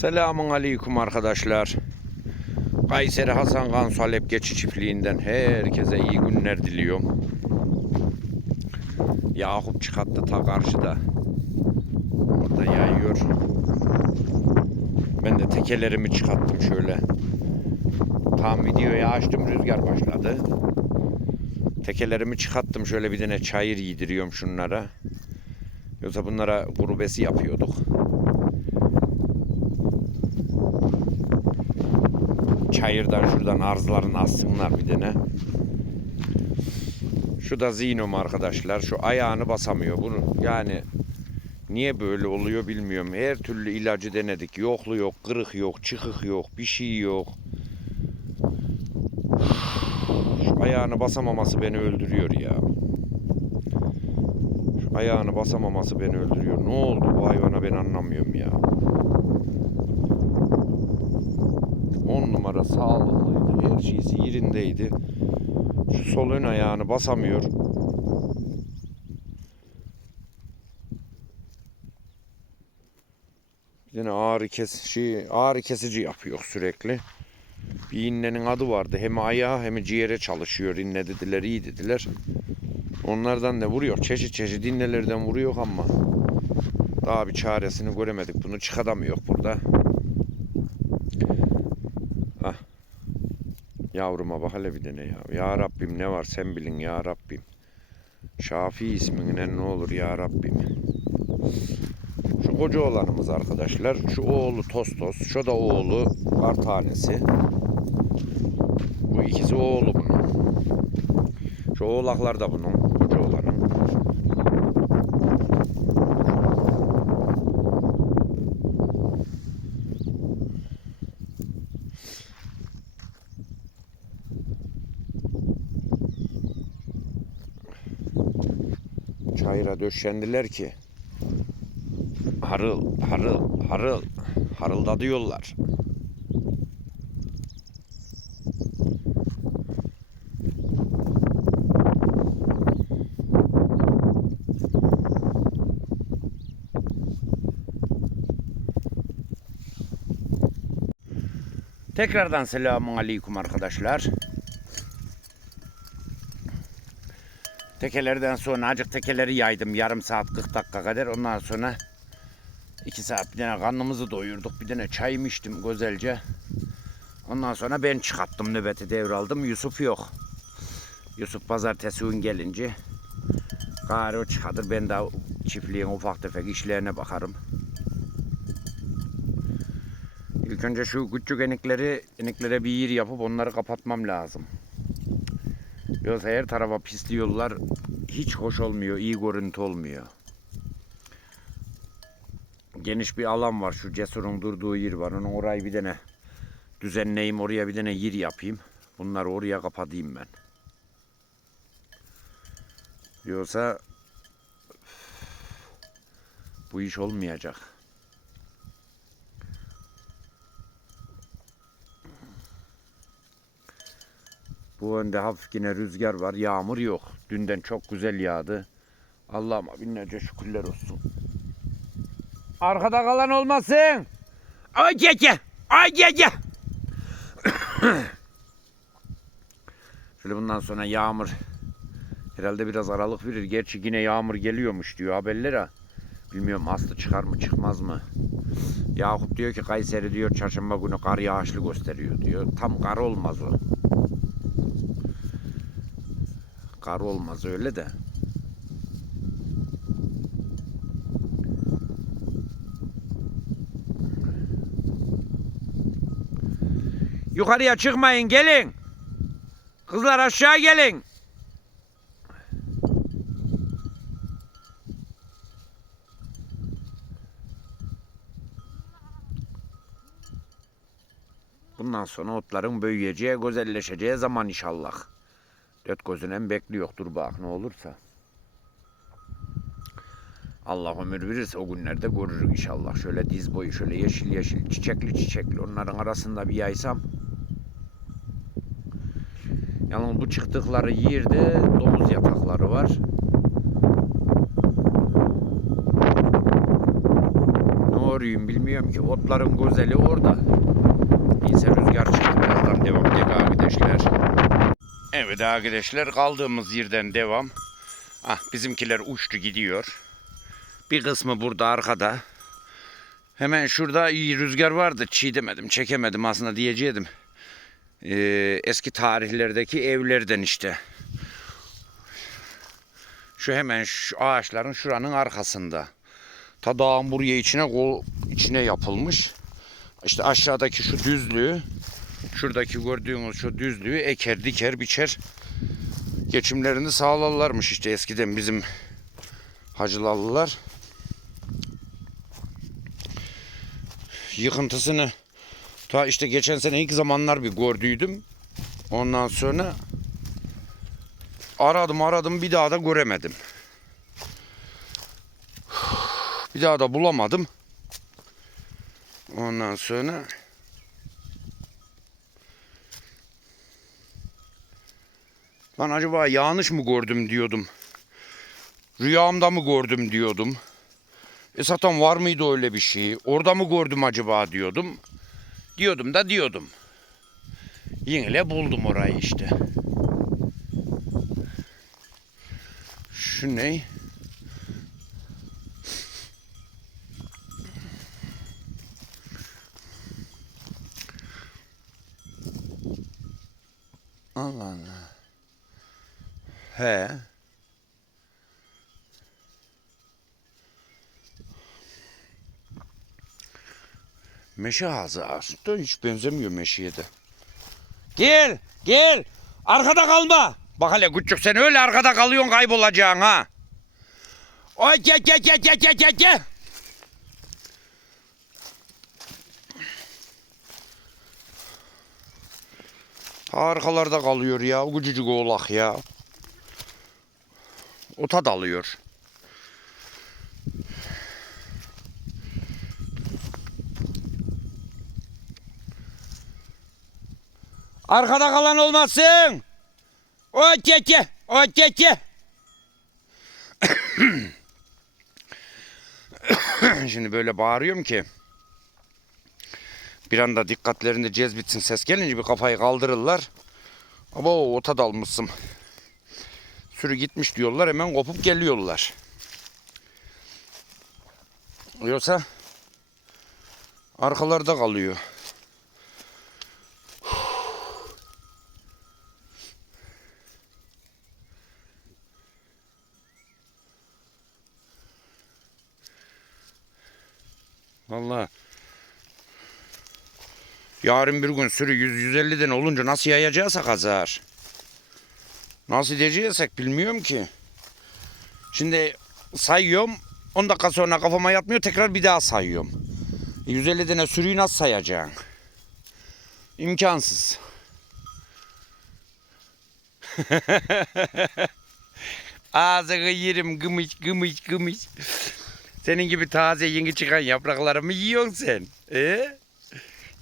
Selamun aleyküm arkadaşlar. Kayseri Hasan Kansu Halep Geçi Çiftliği'nden herkese iyi günler diliyorum. Yakup çıkarttı ta karşıda. Orada yayıyor. Ben de tekelerimi çıkarttım şöyle. Tam videoyu açtım rüzgar başladı. Tekelerimi çıkarttım şöyle bir tane çayır yediriyorum şunlara. Yoksa bunlara grubesi yapıyorduk. Çayırdan şuradan arzlarını assınlar bir tane. Şu da zinom arkadaşlar. Şu ayağını basamıyor bunu. Yani niye böyle oluyor bilmiyorum. Her türlü ilacı denedik. Yoklu yok, kırık yok, çıkık yok, bir şey yok. Şu ayağını basamaması beni öldürüyor ya. Şu ayağını basamaması beni öldürüyor. Ne oldu bu hayvana ben anlamıyorum ya. 10 numara sağlıklıydı. Her şeysi yerindeydi. Şu sol ön ayağını basamıyor. Bir tane ağrı kesici, ağrı kesici yapıyor sürekli. Bir innenin adı vardı. Hem ayağı hem ciğere çalışıyor. İnne dediler, iyi dediler. Onlardan da vuruyor. Çeşit çeşit innelerden vuruyor ama daha bir çaresini göremedik. Bunu çıkartamıyor burada. Yavruma bak hele bir tane ya. Ya Rabbim ne var sen bilin ya Rabbim. Şafi ismine ne olur ya Rabbim. Şu koca olanımız arkadaşlar. Şu oğlu Tostos. Şu da oğlu kar tanesi. Bu ikisi oğlu bunun. Şu oğlaklar da bunun. Koca olanın. Çayıra döşendiler ki harıl harıl harıl harıldadı yollar. Tekrardan selamun aleyküm arkadaşlar. Tekelerden sonra acık tekeleri yaydım yarım saat 40 dakika kadar. Ondan sonra 2 saat bir tane karnımızı doyurduk. Bir tane çayım içtim güzelce. Ondan sonra ben çıkarttım nöbeti devraldım. Yusuf yok. Yusuf pazartesi gün gelince gari o çıkardır. Ben de çiftliğin ufak tefek işlerine bakarım. İlk önce şu küçük enikleri, eniklere bir yer yapıp onları kapatmam lazım. Yoksa her tarafa pisliyorlar. Hiç hoş olmuyor. iyi görüntü olmuyor. Geniş bir alan var. Şu cesurun durduğu yer var. Onun orayı bir tane düzenleyeyim. Oraya bir tane yer yapayım. Bunları oraya kapatayım ben. Yoksa bu iş olmayacak. Bu önde hafif yine rüzgar var. Yağmur yok. Dünden çok güzel yağdı. Allah'ıma binlerce şükürler olsun. Arkada kalan olmasın. Ay gece. Ay gece. Şöyle bundan sonra yağmur herhalde biraz aralık verir. Gerçi yine yağmur geliyormuş diyor haberler ha. Bilmiyorum aslı çıkar mı çıkmaz mı? Yakup diyor ki Kayseri diyor çarşamba günü kar yağışlı gösteriyor diyor. Tam kar olmaz o. Kar olmaz öyle de. Yukarıya çıkmayın gelin. Kızlar aşağı gelin. Bundan sonra otların büyüyeceği, güzelleşeceği zaman inşallah. Dört gözünden bekliyor dur bak ne olursa. Allah ömür verirse o günlerde görürük inşallah. Şöyle diz boyu şöyle yeşil yeşil çiçekli çiçekli onların arasında bir yaysam. Yalnız bu çıktıkları yerde domuz yatakları var. Ne görüyüm bilmiyorum ki. Otların güzeli orada. Neyse rüzgar çıktı birazdan devam edelim arkadaşlar. Evet arkadaşlar kaldığımız yerden devam. Ah bizimkiler uçtu gidiyor. Bir kısmı burada arkada. Hemen şurada iyi rüzgar vardı. Çiğ demedim, çekemedim aslında diyecektim. Ee, eski tarihlerdeki evlerden işte. Şu hemen şu ağaçların şuranın arkasında. Ta dağın buraya içine kol içine yapılmış. İşte aşağıdaki şu düzlüğü, şuradaki gördüğünüz şu düzlüğü eker, diker, biçer. Geçimlerini sağlarlarmış işte eskiden bizim Hacılallılar. Yıkıntısını ta işte geçen sene ilk zamanlar bir gördüydüm. Ondan sonra aradım aradım bir daha da göremedim. Bir daha da bulamadım. Ondan sonra ben acaba yanlış mı gördüm diyordum. Rüyamda mı gördüm diyordum. E zaten var mıydı öyle bir şey? Orada mı gördüm acaba diyordum. Diyordum da diyordum. Yine buldum orayı işte. Şu ne? Allah Allah. He. Meşe ağzı aslında hiç benzemiyor meşeye de. Gel, gel. Arkada kalma. Bak hele küçük sen öyle arkada kalıyorsun kaybolacaksın ha. Oy gel gel gel gel gel gel gel. Arkalarda kalıyor ya. Küçücük oğlak ya. Ota dalıyor. Arkada kalan olmasın. O keke, o keke. Şimdi böyle bağırıyorum ki bir anda dikkatlerini cezbitsin ses gelince bir kafayı kaldırırlar. Ama o ota dalmışsın. Sürü gitmiş diyorlar hemen kopup geliyorlar. Yoksa arkalarda kalıyor. Vallahi yarın bir gün sürü 100-150'den olunca nasıl yayacağız kazar? Nasıl edeceksek bilmiyorum ki. Şimdi sayıyorum 10 dakika sonra kafama yatmıyor tekrar bir daha sayıyorum. 150 tane sürüyü nasıl sayacaksın? İmkansız. Ağzını yerim gımış gımış gımış. Senin gibi taze yeni çıkan yapraklarımı yiyorsun sen. E?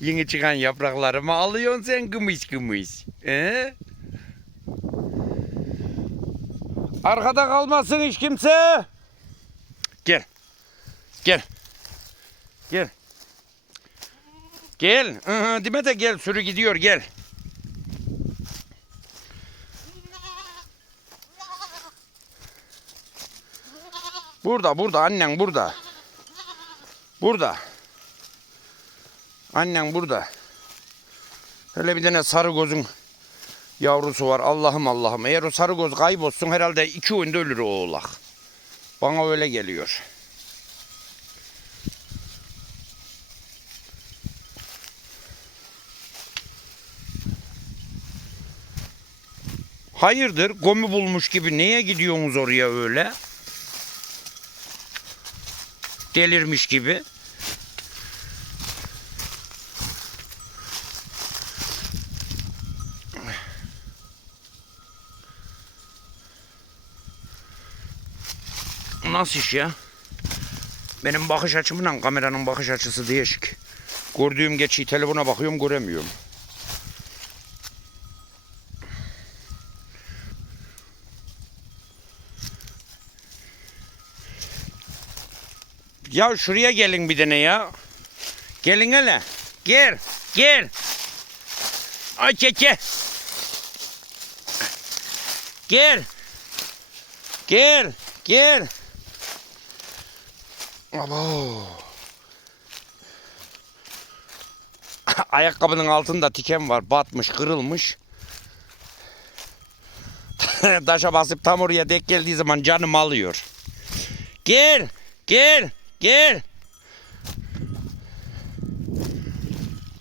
Yeni çıkan yapraklarımı alıyorsun sen gımış gımış. E? Arkada kalmasın hiç kimse. Gel. Gel. Gel. Gel. Hı, dime de gel sürü gidiyor gel. Burada burada annen burada. Burada. Annen burada. Hele bir tane sarı gözün yavrusu var. Allah'ım Allah'ım. Eğer o sarı göz kaybolsun herhalde iki oyunda ölür o oğlak. Bana öyle geliyor. Hayırdır? Gomu bulmuş gibi neye gidiyorsunuz oraya öyle? Delirmiş gibi. Nasıl iş ya? Benim bakış açımla kameranın bakış açısı değişik. Gördüğüm geçiyi telefona bakıyorum göremiyorum. Ya şuraya gelin bir dene ya. Gelin hele. Gel. Gel. Ay çeke. Gel. Gel. Gel. Abo. Ayakkabının altında tiken var. Batmış, kırılmış. Taşa basıp tam oraya dek geldiği zaman canım alıyor. Gel. Gel. Gel.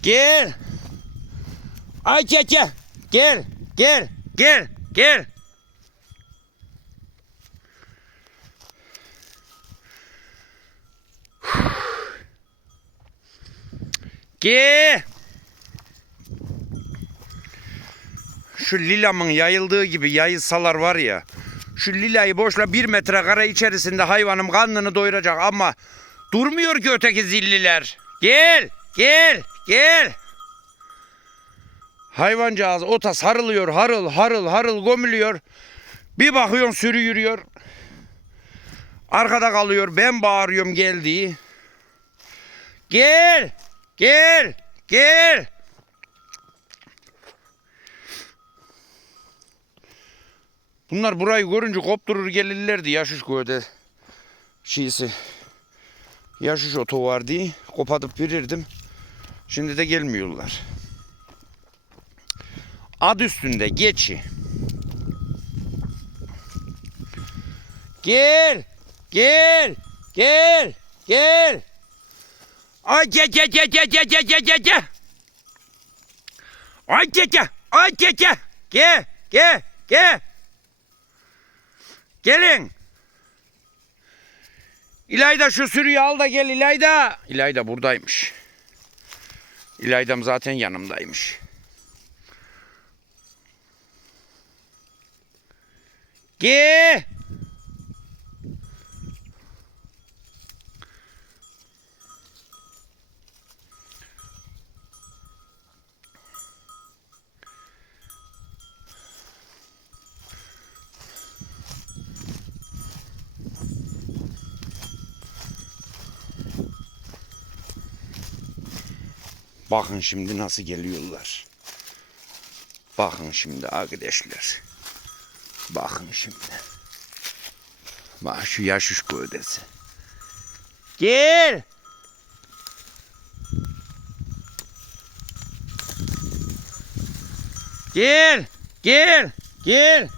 Gel. Ay çeke. Gel. Gel. Gel. Gel. Gel. Şu lilamın yayıldığı gibi yayılsalar var ya. Şu lilayı boşla bir metre kare içerisinde hayvanım karnını doyuracak ama durmuyor ki öteki zilliler. Gel, gel, gel. Hayvancağız ota sarılıyor harıl harıl harıl gömülüyor. Bir bakıyorsun sürü yürüyor. Arkada kalıyor ben bağırıyorum geldiği. Gel, gel, gel. Bunlar burayı görünce kopturur gelirlerdi Yaşuş köyde şeysi. Yaşuş oto var diye kopatıp verirdim. Şimdi de gelmiyorlar. Ad üstünde geçi. Gel. Gel. Gel. Gel. Ay gel gel gel gel gel gel gel gel gel. Ay gel gel. Ay gel gel. Gel. Gel. Gel. Gelin. İlayda şu sürüyü al da gel İlayda. İlayda buradaymış. İlaydam zaten yanımdaymış. Gel. Bakın şimdi nasıl geliyorlar. Bakın şimdi arkadaşlar. Bakın şimdi. Bak şu yaşış gövdesi. Gel. Gel. Gel. Gel.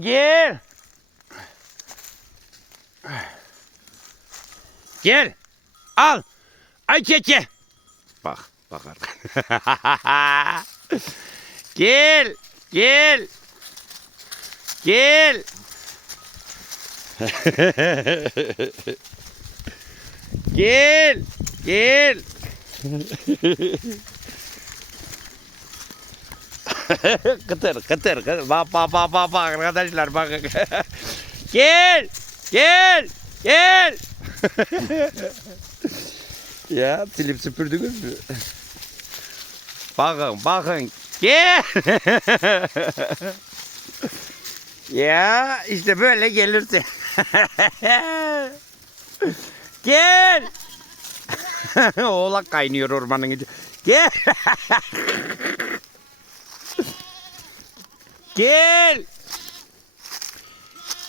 Gel. Gel. Al. Ay keke. Bak. Bak arkadaşlar. gel. Gel. Gel. gel. Gel. Kıtır kıtır kıtır. Bak bak bak bak bak arkadaşlar bakın. gel. Gel. Gel. ya silip süpürdünüz mü? bakın bakın. Gel. ya işte böyle gelirse. Gel. Oğlak kaynıyor ormanın içi. Gel. Gel.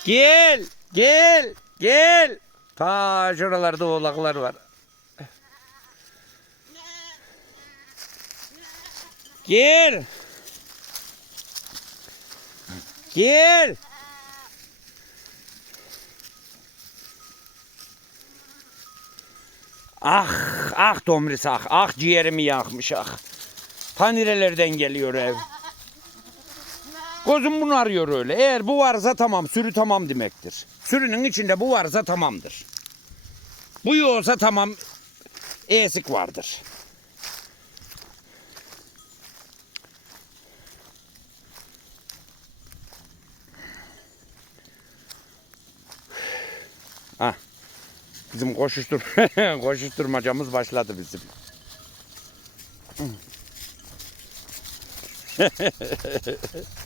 Gel. Gel. Gel. Ta şuralarda oğlaklar var. Gel. Gel. Ah, ah Domris ah, ah ciğerimi yakmış ah. Ta nerelerden geliyor ev. Gözüm bunu arıyor öyle. Eğer bu varsa tamam, sürü tamam demektir. Sürünün içinde bu varsa tamamdır. Bu yoksa tamam, eksik vardır. Ha. Bizim koşuştur koşuşturmacamız başladı bizim.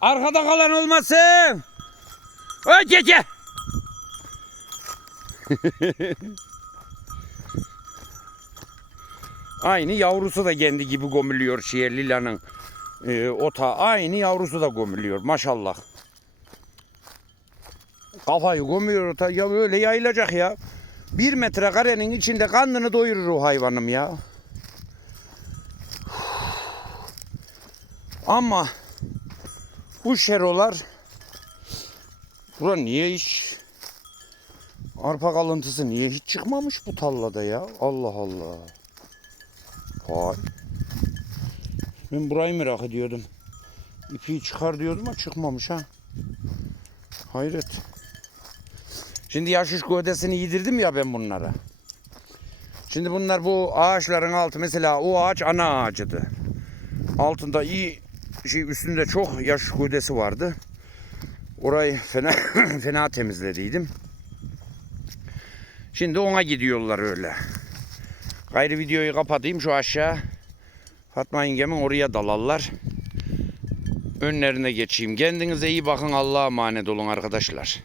Arkada kalan olmasın. Öy gece. Aynı yavrusu da kendi gibi gömülüyor şeye Lila'nın e, ota. Aynı yavrusu da gömülüyor maşallah. Kafayı gömüyor ota. Ya böyle yayılacak ya. Bir metre karenin içinde karnını doyurur o hayvanım ya. Ama bu şerolar Bura niye hiç arpa kalıntısı niye hiç çıkmamış bu tallada ya? Allah Allah. Vay. Ben burayı merak ediyordum. İpi çıkar diyordum ama çıkmamış ha. Hayret. Şimdi yaşış gövdesini yedirdim ya ben bunlara. Şimdi bunlar bu ağaçların altı mesela o ağaç ana ağacıydı. Altında iyi şey üstünde çok yaş gövdesi vardı. Orayı fena fena temizlediydim. Şimdi ona gidiyorlar öyle. Gayrı videoyu kapatayım şu aşağı. Fatma yengemin oraya dalarlar. Önlerine geçeyim. Kendinize iyi bakın. Allah'a emanet olun arkadaşlar.